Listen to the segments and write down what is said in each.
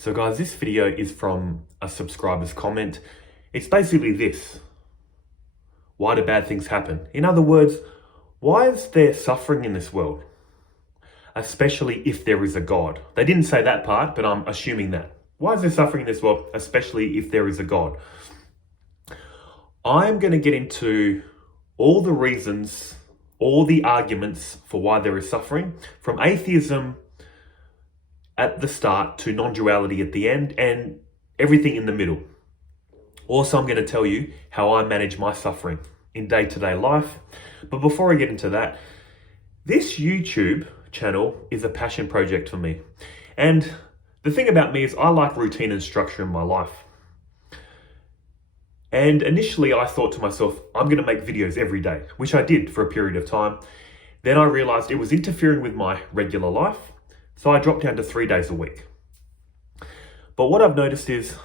So guys, this video is from a subscriber's comment. It's basically this. Why do bad things happen? In other words, why is there suffering in this world? Especially if there is a God. They didn't say that part, but I'm assuming that. Why is there suffering in this world? Especially if there is a God. I'm going to get into all the reasons, all the arguments for why there is suffering, from atheism at the start to non-duality at the end, and everything in the middle. Also, I'm going to tell you how I manage my suffering in day-to-day life. But before I get into that, this YouTube channel is a passion project for me. And the thing about me is I like routine and structure in my life. And initially I thought to myself, I'm going to make videos every day, which I did for a period of time. Then I realized it was interfering with my regular life. So I dropped down to 3 days a week. But what I've noticed is,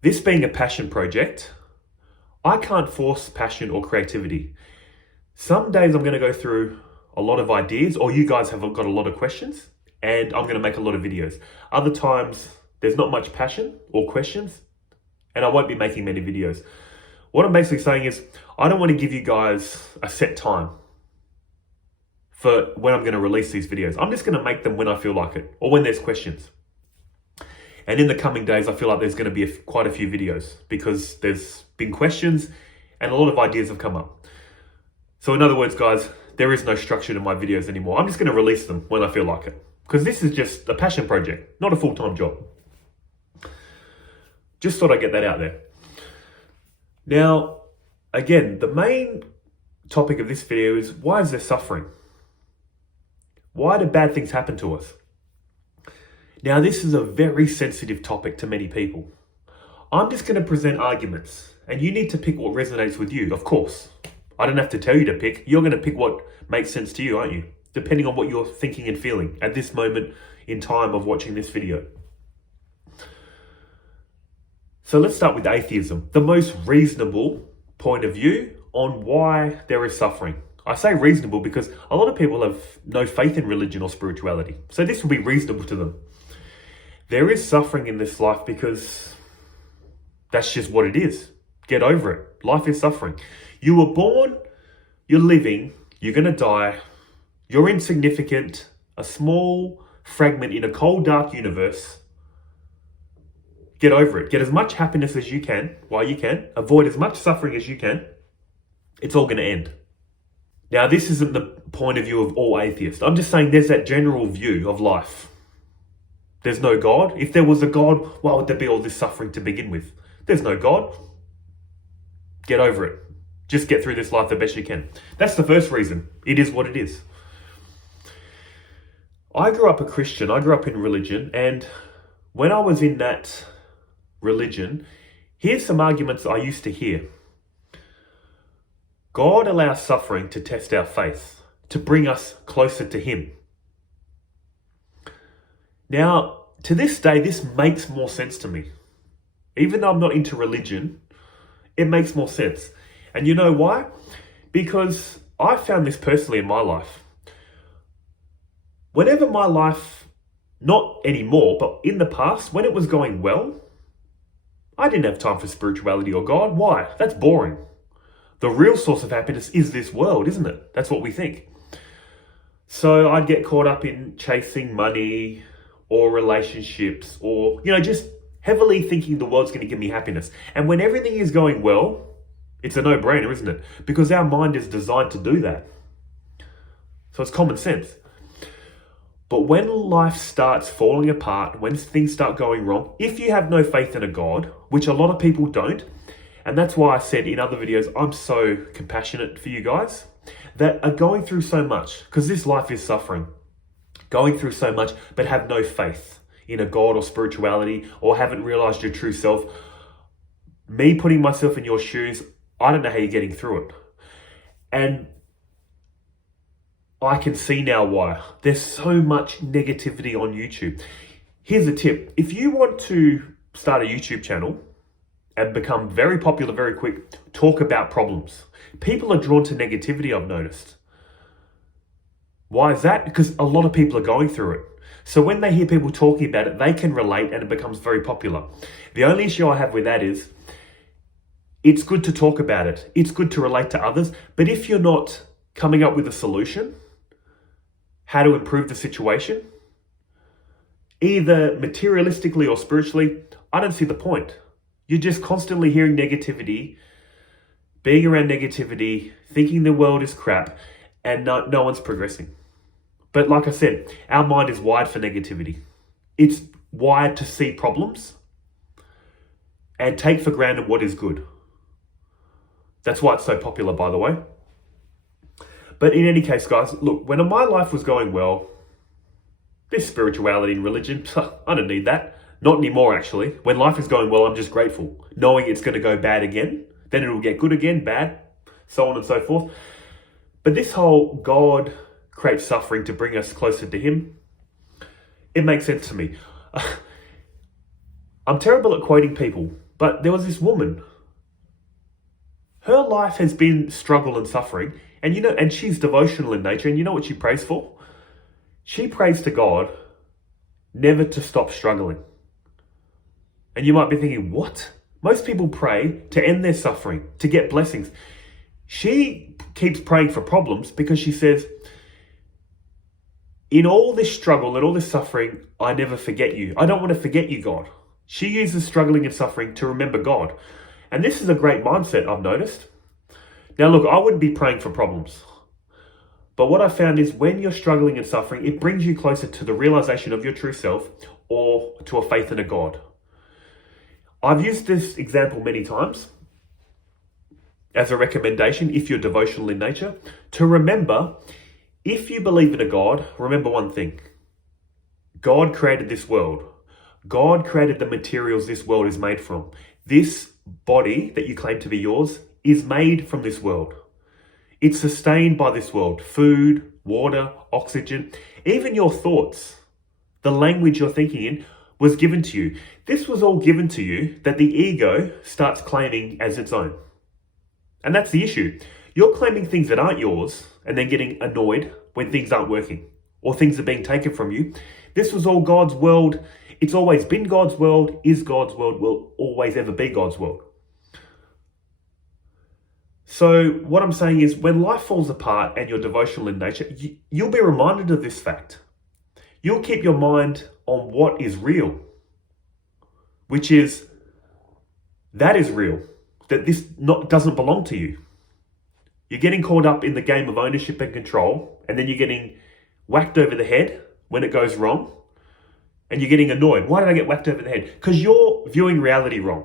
this being a passion project, I can't force passion or creativity. Some days I'm going to go through a lot of ideas, or you guys have got a lot of questions, and I'm going to make a lot of videos. Other times there's not much passion or questions, and I won't be making many videos. What I'm basically saying is, I don't want to give you guys a set time for when I'm going to release these videos. I'm just going to make them when I feel like it, or when there's questions. And in the coming days, I feel like there's going to be quite a few videos, because there's been questions and a lot of ideas have come up. So in other words, guys, there is no structure to my videos anymore. I'm just going to release them when I feel like it, because this is just a passion project, not a full-time job. Just thought I'd get that out there. Now, again, the main topic of this video is, why is there suffering? Why do bad things happen to us? Now, this is a very sensitive topic to many people. I'm just going to present arguments, and you need to pick what resonates with you, of course. I don't have to tell you to pick. You're going to pick what makes sense to you, aren't you? Depending on what you're thinking and feeling at this moment in time of watching this video. So let's start with atheism, the most reasonable point of view on why there is suffering. I say reasonable because a lot of people have no faith in religion or spirituality. So this will be reasonable to them. There is suffering in this life because that's just what it is. Get over it. Life is suffering. You were born, you're living, you're going to die, you're insignificant, a small fragment in a cold, dark universe. Get over it. Get as much happiness as you can while you can. Avoid as much suffering as you can. It's all going to end. Now, this isn't the point of view of all atheists. I'm just saying there's that general view of life. There's no God. If there was a God, why would there be all this suffering to begin with? There's no God. Get over it. Just get through this life the best you can. That's the first reason. It is what it is. I grew up a Christian. I grew up in religion. And when I was in that religion, here's some arguments I used to hear. God allows suffering to test our faith, to bring us closer to Him. Now, to this day, this makes more sense to me. Even though I'm not into religion, it makes more sense. And you know why? Because I found this personally in my life. Whenever my life, not anymore, but in the past, when it was going well, I didn't have time for spirituality or God. Why? That's boring. The real source of happiness is this world, isn't it? That's what we think. So I'd get caught up in chasing money or relationships, or, just heavily thinking the world's going to give me happiness. And when everything is going well, it's a no-brainer, isn't it? Because our mind is designed to do that. So it's common sense. But when life starts falling apart, when things start going wrong, if you have no faith in a God, which a lot of people don't, and that's why I said in other videos, I'm so compassionate for you guys that are going through so much, because this life is suffering, going through so much, but have no faith in a God or spirituality, or haven't realized your true self. Me putting myself in your shoes, I don't know how you're getting through it. And I can see now why. There's so much negativity on YouTube. Here's a tip. If you want to start a YouTube channel and become very popular very quick, talk about problems. People are drawn to negativity, I've noticed. Why is that? Because a lot of people are going through it. So when they hear people talking about it, they can relate and it becomes very popular. The only issue I have with that is it's good to talk about it. It's good to relate to others. But if you're not coming up with a solution, how to improve the situation, either materialistically or spiritually, I don't see the point. You're just constantly hearing negativity, being around negativity, thinking the world is crap, and no one's progressing. But like I said, our mind is wired for negativity. It's wired to see problems and take for granted what is good. That's why it's so popular, by the way. But in any case, guys, look, when my life was going well, this spirituality and religion, I don't need that. Not anymore, actually. When life is going well, I'm just grateful, knowing it's going to go bad again. Then it'll get good again, bad, so on and so forth. But this whole God creates suffering to bring us closer to Him, it makes sense to me. I'm terrible at quoting people, but there was this woman. Her life has been struggle and suffering, and she's devotional in nature, and you know what she prays for? She prays to God never to stop struggling. And you might be thinking, what? Most people pray to end their suffering, to get blessings. She keeps praying for problems because she says, in all this struggle and all this suffering, I never forget you. I don't want to forget you, God. She uses struggling and suffering to remember God. And this is a great mindset, I've noticed. Now, look, I wouldn't be praying for problems. But what I found is when you're struggling and suffering, it brings you closer to the realization of your true self or to a faith in a God. I've used this example many times as a recommendation, if you're devotional in nature, to remember, if you believe in a God, remember one thing. God created this world. God created the materials this world is made from. This body that you claim to be yours is made from this world. It's sustained by this world. Food, water, oxygen, even your thoughts, the language you're thinking in was given to you. This was all given to you that the ego starts claiming as its own. And that's the issue. You're claiming things that aren't yours and then getting annoyed when things aren't working or things are being taken from you. This was all God's world. It's always been God's world, is God's world, will always ever be God's world. So what I'm saying is when life falls apart and you're devotional in nature, you'll be reminded of this fact. You'll keep your mind on what is real, which is that is real, that this doesn't belong to you. You're getting caught up in the game of ownership and control, and then you're getting whacked over the head when it goes wrong, and you're getting annoyed. Why did I get whacked over the head? Because you're viewing reality wrong,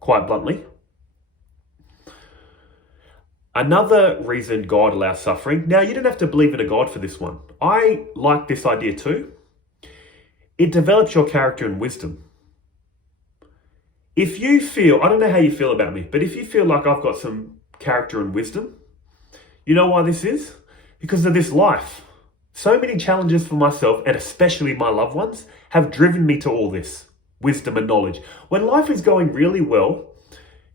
quite bluntly. Another reason God allows suffering. Now, you don't have to believe in a God for this one. I like this idea too. It develops your character and wisdom. If you feel, I don't know how you feel about me, but if you feel like I've got some character and wisdom, you know why this is? Because of this life. So many challenges for myself, and especially my loved ones, have driven me to all this wisdom and knowledge. When life is going really well,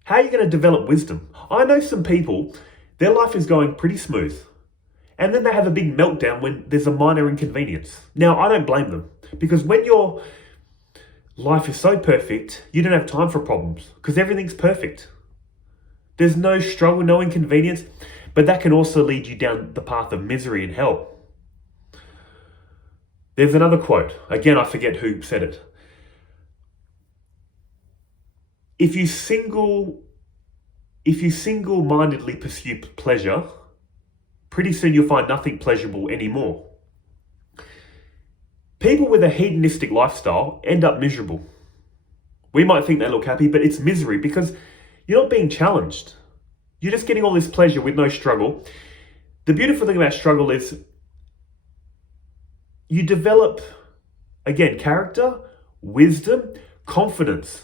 how are you going to develop wisdom? I know some people, their life is going pretty smooth, and then they have a big meltdown when there's a minor inconvenience. Now, I don't blame them, because when your life is so perfect, you don't have time for problems, because everything's perfect. There's no struggle, no inconvenience, but that can also lead you down the path of misery and hell. There's another quote. Again, I forget who said it. If you single-mindedly pursue pleasure, pretty soon you'll find nothing pleasurable anymore. People with a hedonistic lifestyle end up miserable. We might think they look happy, but it's misery because you're not being challenged. You're just getting all this pleasure with no struggle. The beautiful thing about struggle is you develop, again, character, wisdom, confidence.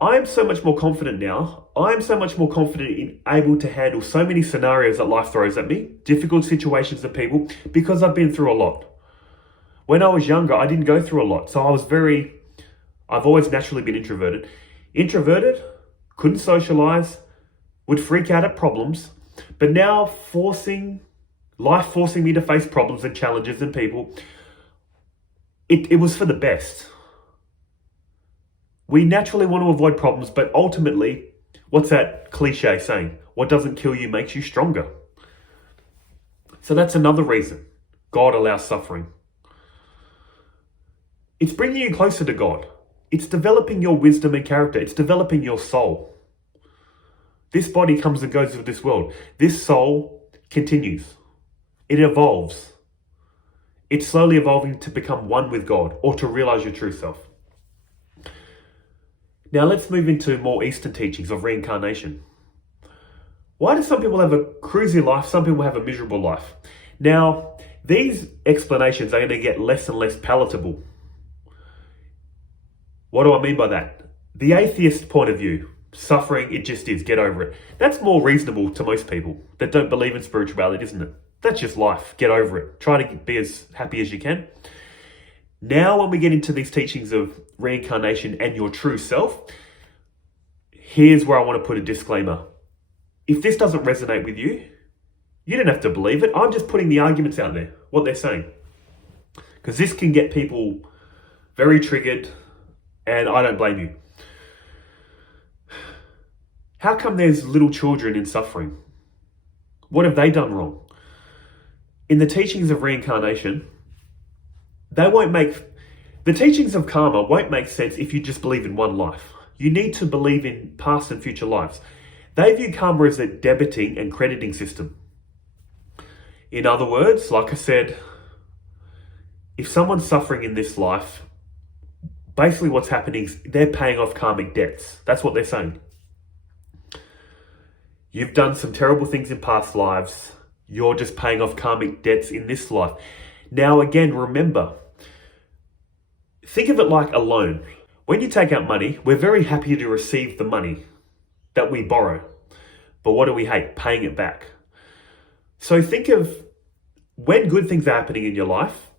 I am so much more confident now. I am so much more confident in able to handle so many scenarios that life throws at me, difficult situations and people, because I've been through a lot. When I was younger, I didn't go through a lot. So I've always naturally been introverted. Introverted, couldn't socialize, would freak out at problems, but now life forcing me to face problems and challenges and people, it was for the best. We naturally want to avoid problems, but ultimately, what's that cliche saying? What doesn't kill you makes you stronger. So that's another reason God allows suffering. It's bringing you closer to God. It's developing your wisdom and character. It's developing your soul. This body comes and goes with this world. This soul continues. It evolves. It's slowly evolving to become one with God or to realize your true self. Now let's move into more Eastern teachings of reincarnation. Why do some people have a cruisy life? Some people have a miserable life. Now, these explanations are going to get less and less palatable. What do I mean by that? The atheist point of view, suffering, it just is, get over it. That's more reasonable to most people that don't believe in spirituality, isn't it? That's just life, get over it. Try to be as happy as you can. Now, when we get into these teachings of reincarnation and your true self, here's where I want to put a disclaimer. If this doesn't resonate with you, you don't have to believe it. I'm just putting the arguments out there, what they're saying. Because this can get people very triggered, and I don't blame you. How come there's little children in suffering? What have they done wrong? In the teachings of reincarnation, the teachings of karma won't make sense if you just believe in one life. You need to believe in past and future lives. They view karma as a debiting and crediting system. In other words, like I said, if someone's suffering in this life, basically what's happening is they're paying off karmic debts. That's what they're saying. You've done some terrible things in past lives. You're just paying off karmic debts in this life. Now, again, remember, think of it like a loan. When you take out money, we're very happy to receive the money that we borrow. But what do we hate? Paying it back. So think of when good things are happening in your life,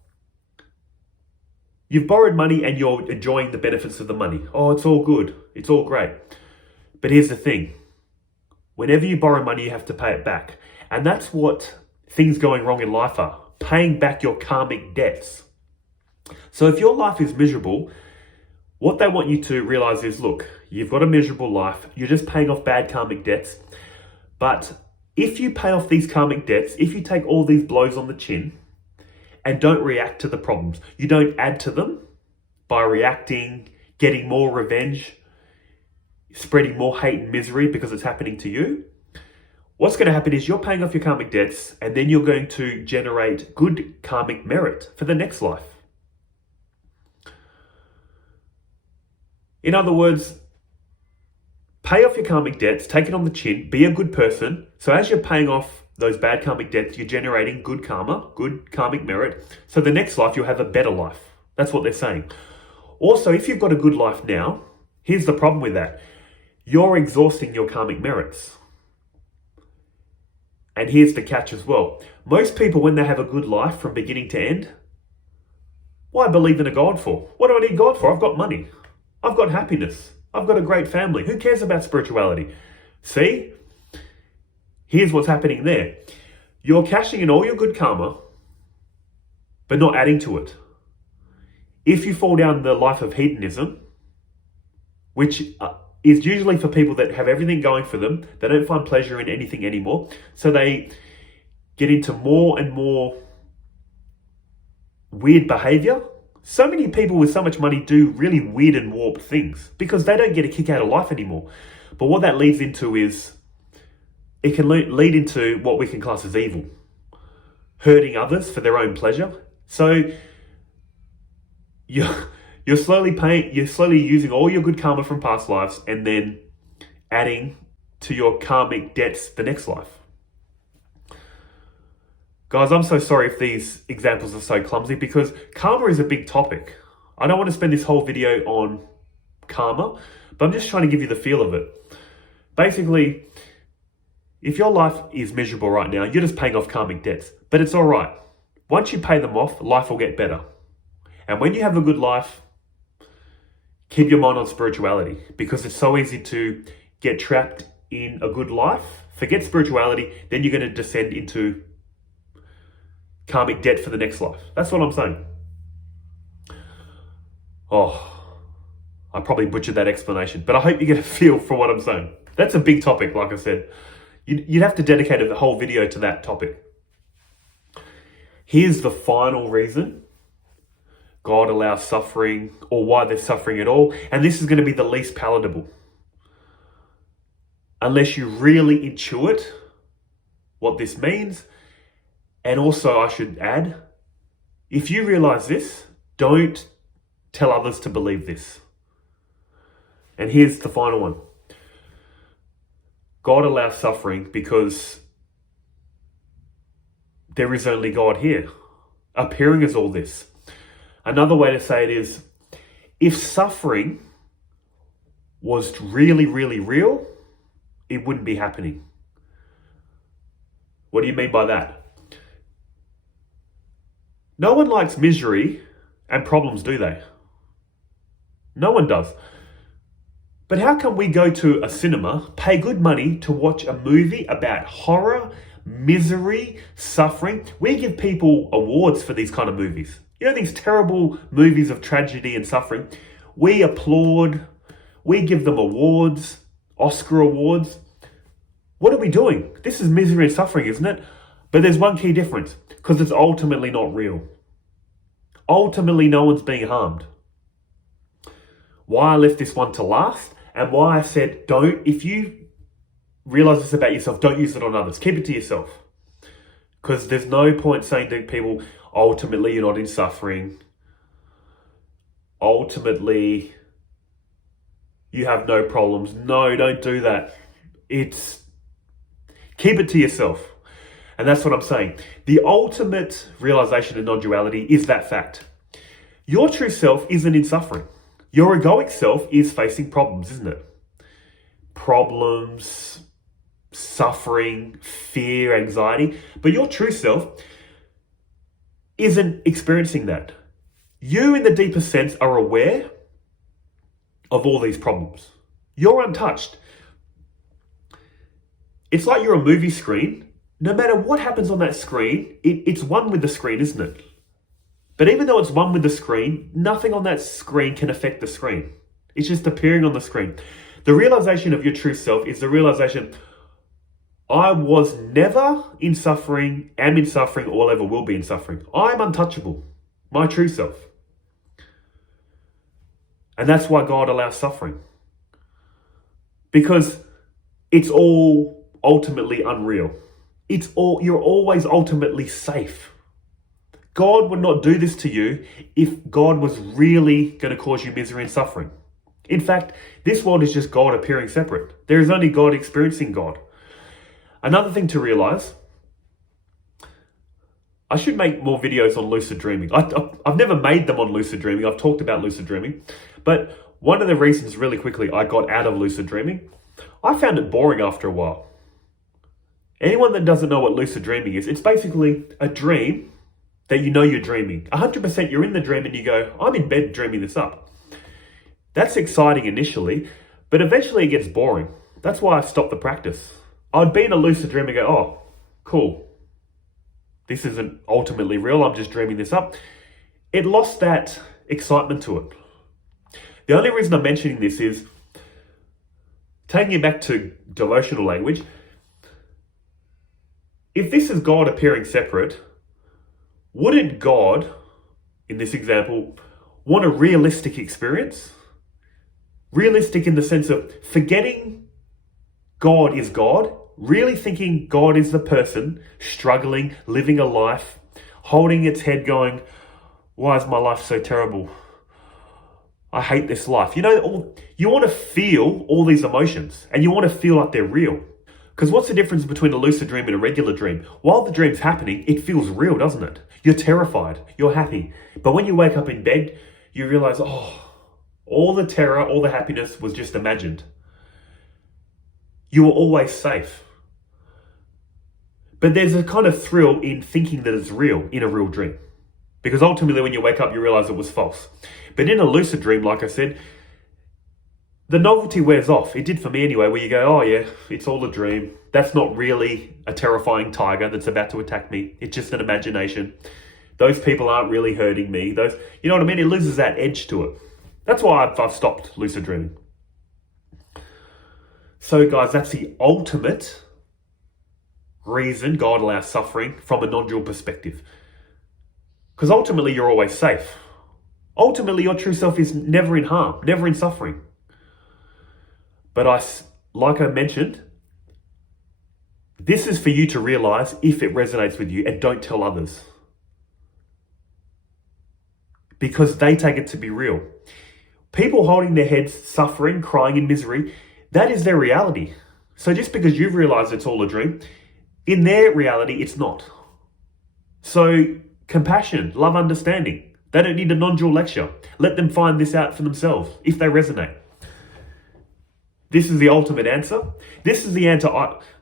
you've borrowed money and you're enjoying the benefits of the money. Oh, it's all good. It's all great. But here's the thing. Whenever you borrow money, you have to pay it back. And that's what things going wrong in life are. Paying back your karmic debts. So if your life is miserable, what they want you to realize is, look, you've got a miserable life. You're just paying off bad karmic debts. But if you pay off these karmic debts, if you take all these blows on the chin and don't react to the problems, you don't add to them by reacting, getting more revenge, spreading more hate and misery because it's happening to you, what's going to happen is you're paying off your karmic debts and then you're going to generate good karmic merit for the next life. In other words, pay off your karmic debts, take it on the chin, be a good person. So as you're paying off those bad karmic debts, you're generating good karma, good karmic merit. So the next life, you'll have a better life. That's what they're saying. Also, if you've got a good life now, here's the problem with that. You're exhausting your karmic merits. And here's the catch as well. Most people, when they have a good life from beginning to end, why believe in a God for? What do I need God for? I've got money. I've got happiness. I've got a great family. Who cares about spirituality? See? Here's what's happening there. You're cashing in all your good karma, but not adding to it. If you fall down the life of hedonism, which is usually for people that have everything going for them, they don't find pleasure in anything anymore, so they get into more and more weird behavior. So many people with so much money do really weird and warped things because they don't get a kick out of life anymore. But what that leads into is, it can lead into what we can class as evil. Hurting others for their own pleasure. So you're slowly using all your good karma from past lives and then adding to your karmic debts the next life. Guys, I'm so sorry if these examples are so clumsy because karma is a big topic. I don't want to spend this whole video on karma, but I'm just trying to give you the feel of it. Basically, if your life is miserable right now, you're just paying off karmic debts, but it's all right. Once you pay them off, life will get better. And when you have a good life, keep your mind on spirituality because it's so easy to get trapped in a good life. Forget spirituality, then you're going to descend into karmic debt for the next life. That's what I'm saying. Oh, I probably butchered that explanation, but I hope you get a feel for what I'm saying. That's a big topic, like I said. You'd have to dedicate a whole video to that topic. Here's the final reason God allows suffering, or why there's suffering at all. And this is going to be the least palatable. Unless you really intuit what this means. And also, I should add, if you realize this, don't tell others to believe this. And here's the final one. God allows suffering because there is only God here, appearing as all this. Another way to say it is, if suffering was really, really real, it wouldn't be happening. What do you mean by that? No one likes misery and problems, do they? No one does. But how come we go to a cinema, pay good money to watch a movie about horror, misery, suffering? We give people awards for these kind of movies. You know, these terrible movies of tragedy and suffering. We applaud, we give them awards, Oscar awards. What are we doing? This is misery and suffering, isn't it? But there's one key difference, because it's ultimately not real. Ultimately, no one's being harmed. Why I left this one to last, and why I said, if you realize this about yourself, don't use it on others. Keep it to yourself. Because there's no point saying to people, ultimately, you're not in suffering. Ultimately, you have no problems. No, don't do that. Keep it to yourself. And that's what I'm saying. The ultimate realization of non-duality is that fact. Your true self isn't in suffering. Your egoic self is facing problems, isn't it? Problems, suffering, fear, anxiety. But your true self isn't experiencing that. You, in the deeper sense, are aware of all these problems. You're untouched. It's like you're a movie screen. No matter what happens on that screen, it's one with the screen, isn't it? But even though it's one with the screen, nothing on that screen can affect the screen. It's just appearing on the screen. The realization of your true self is the realization, I was never in suffering, am in suffering, or ever will be in suffering. I'm untouchable, my true self. And that's why God allows suffering. Because it's all ultimately unreal. You're always ultimately safe. God would not do this to you if God was really going to cause you misery and suffering. In fact, this world is just God appearing separate. There is only God experiencing God. Another thing to realize, I should make more videos on lucid dreaming. I've never made them on lucid dreaming. I've talked about lucid dreaming. But one of the reasons, really quickly, I got out of lucid dreaming, I found it boring after a while. Anyone that doesn't know what lucid dreaming is, it's basically a dream that you know you're dreaming. 100% you're in the dream and you go, I'm in bed dreaming this up. That's exciting initially, but eventually it gets boring. That's why I stopped the practice. I'd be in a lucid dream and go, oh, cool. This isn't ultimately real. I'm just dreaming this up. It lost that excitement to it. The only reason I'm mentioning this is, taking it back to devotional language, if this is God appearing separate, wouldn't God, in this example, want a realistic experience? Realistic in the sense of forgetting God is God, really thinking God is the person struggling, living a life, holding its head going, why is my life so terrible? I hate this life. You know, you want to feel all these emotions and you want to feel like they're real. Because what's the difference between a lucid dream and a regular dream? While the dream's happening, it feels real, doesn't it? You're terrified, you're happy. But when you wake up in bed, you realize, all the terror, all the happiness was just imagined. You were always safe. But there's a kind of thrill in thinking that it's real in a real dream. Because ultimately when you wake up, you realize it was false. But in a lucid dream, like I said, the novelty wears off. It did for me anyway, where you go, oh yeah, it's all a dream. That's not really a terrifying tiger that's about to attack me. It's just an imagination. Those people aren't really hurting me. You know what I mean? It loses that edge to it. That's why I've stopped lucid dreaming. So guys, that's the ultimate reason God allows suffering from a non-dual perspective. Because ultimately you're always safe. Ultimately your true self is never in harm, never in suffering. But like I mentioned, this is for you to realize if it resonates with you, and don't tell others. Because they take it to be real. People holding their heads, suffering, crying in misery, that is their reality. So just because you've realized it's all a dream, in their reality, it's not. So compassion, love, understanding. They don't need a non-dual lecture. Let them find this out for themselves if they resonate. This is the ultimate answer. This is the answer.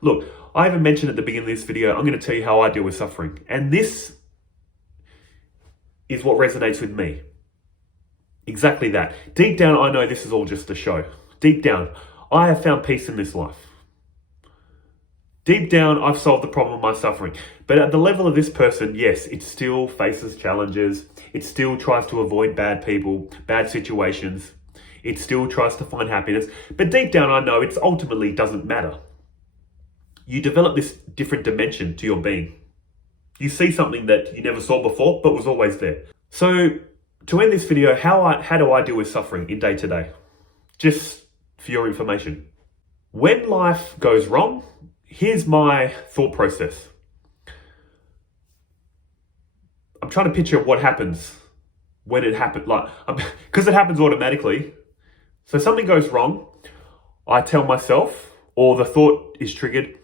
Look, I even mentioned at the beginning of this video, I'm going to tell you how I deal with suffering. And this is what resonates with me. Exactly that. Deep down, I know this is all just a show. Deep down, I have found peace in this life. Deep down, I've solved the problem of my suffering. But at the level of this person, yes, it still faces challenges. It still tries to avoid bad people, bad situations. It still tries to find happiness. But deep down, I know it ultimately doesn't matter. You develop this different dimension to your being. You see something that you never saw before, but was always there. So to end this video, how do I deal with suffering in day to day? Just for your information. When life goes wrong, here's my thought process. I'm trying to picture what happens when it happens, because it happens automatically. So something goes wrong, I tell myself, or the thought is triggered,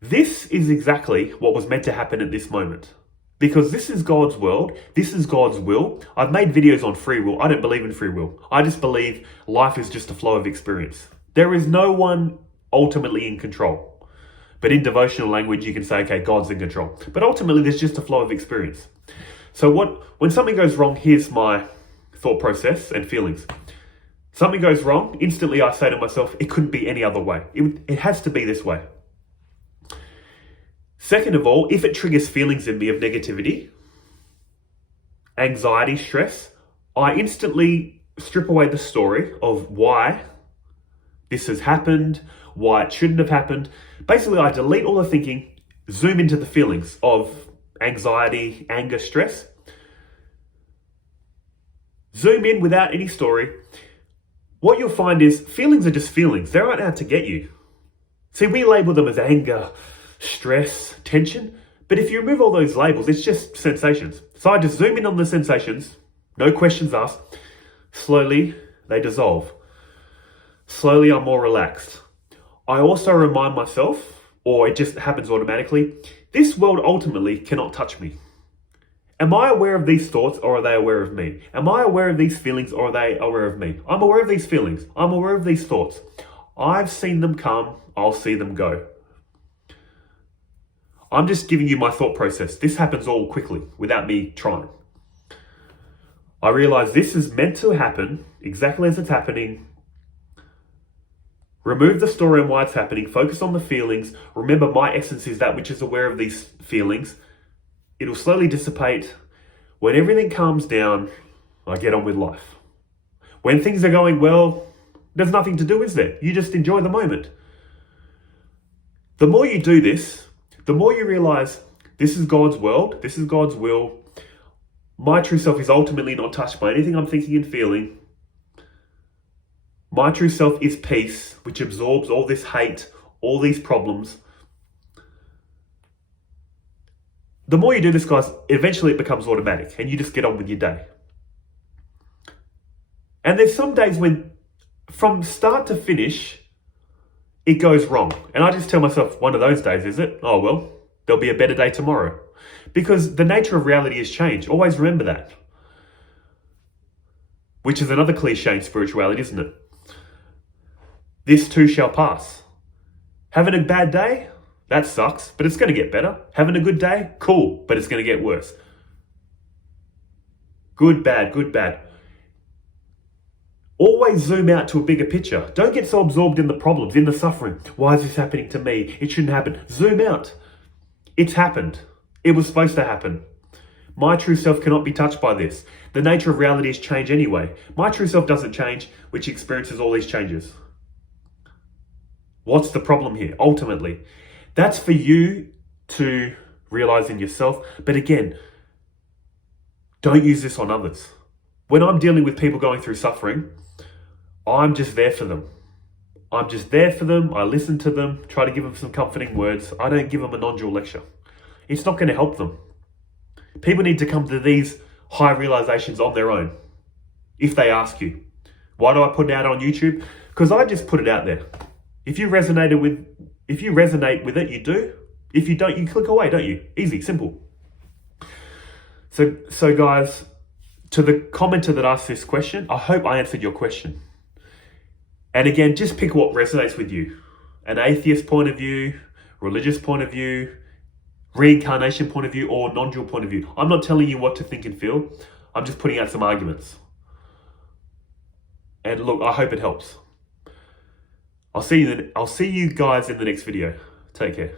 this is exactly what was meant to happen at this moment. Because this is God's world, this is God's will. I've made videos on free will. I don't believe in free will. I just believe life is just a flow of experience. There is no one ultimately in control. But in devotional language, you can say, okay, God's in control. But ultimately, there's just a flow of experience. So when something goes wrong, here's my thought process and feelings. Something goes wrong, instantly I say to myself, it couldn't be any other way. It has to be this way. Second of all, if it triggers feelings in me of negativity, anxiety, stress, I instantly strip away the story of why this has happened, why it shouldn't have happened. Basically, I delete all the thinking, zoom into the feelings of anxiety, anger, stress. Zoom in without any story. What you'll find is feelings are just feelings. They're not out to get you. See, we label them as anger, stress, tension. But if you remove all those labels, it's just sensations. So I just zoom in on the sensations, no questions asked. Slowly, they dissolve. Slowly, I'm more relaxed. I also remind myself, or it just happens automatically, this world ultimately cannot touch me. Am I aware of these thoughts, or are they aware of me? Am I aware of these feelings, or are they aware of me? I'm aware of these feelings. I'm aware of these thoughts. I've seen them come. I'll see them go. I'm just giving you my thought process. This happens all quickly, without me trying. I realize this is meant to happen exactly as it's happening. Remove the story on why it's happening. Focus on the feelings. Remember, my essence is that which is aware of these feelings. It'll slowly dissipate. When everything calms down, I get on with life. When things are going well, there's nothing to do, is there? You just enjoy the moment. The more you do this, the more you realize this is God's world, this is God's will. My true self is ultimately not touched by anything I'm thinking and feeling. My true self is peace, which absorbs all this hate, all these problems. The more you do this, guys, eventually it becomes automatic and you just get on with your day. And there's some days when, from start to finish, it goes wrong. And I just tell myself, one of those days, is it? Oh, well, there'll be a better day tomorrow. Because the nature of reality has changed. Always remember that. Which is another cliche in spirituality, isn't it? This too shall pass. Having a bad day? That sucks, but it's going to get better. Having a good day? Cool, but it's going to get worse. Good, bad, good, bad. Always zoom out to a bigger picture. Don't get so absorbed in the problems, in the suffering. Why is this happening to me? It shouldn't happen. Zoom out. It's happened. It was supposed to happen. My true self cannot be touched by this. The nature of reality is change anyway. My true self doesn't change, which experiences all these changes. What's the problem here? Ultimately, that's for you to realize in yourself. But again, don't use this on others. When I'm dealing with people going through suffering, I'm just there for them. I'm just there for them. I listen to them, try to give them some comforting words. I don't give them a non-dual lecture. It's not going to help them. People need to come to these high realizations on their own. If they ask you, why do I put it out on YouTube? Because I just put it out there. If you resonate with it, you do. If you don't, you click away, don't you? Easy, simple. So guys, to the commenter that asked this question, I hope I answered your question. And again, just pick what resonates with you. An atheist point of view, religious point of view, reincarnation point of view, or non-dual point of view. I'm not telling you what to think and feel. I'm just putting out some arguments. And look, I hope it helps. I'll see you guys in the next video. Take care.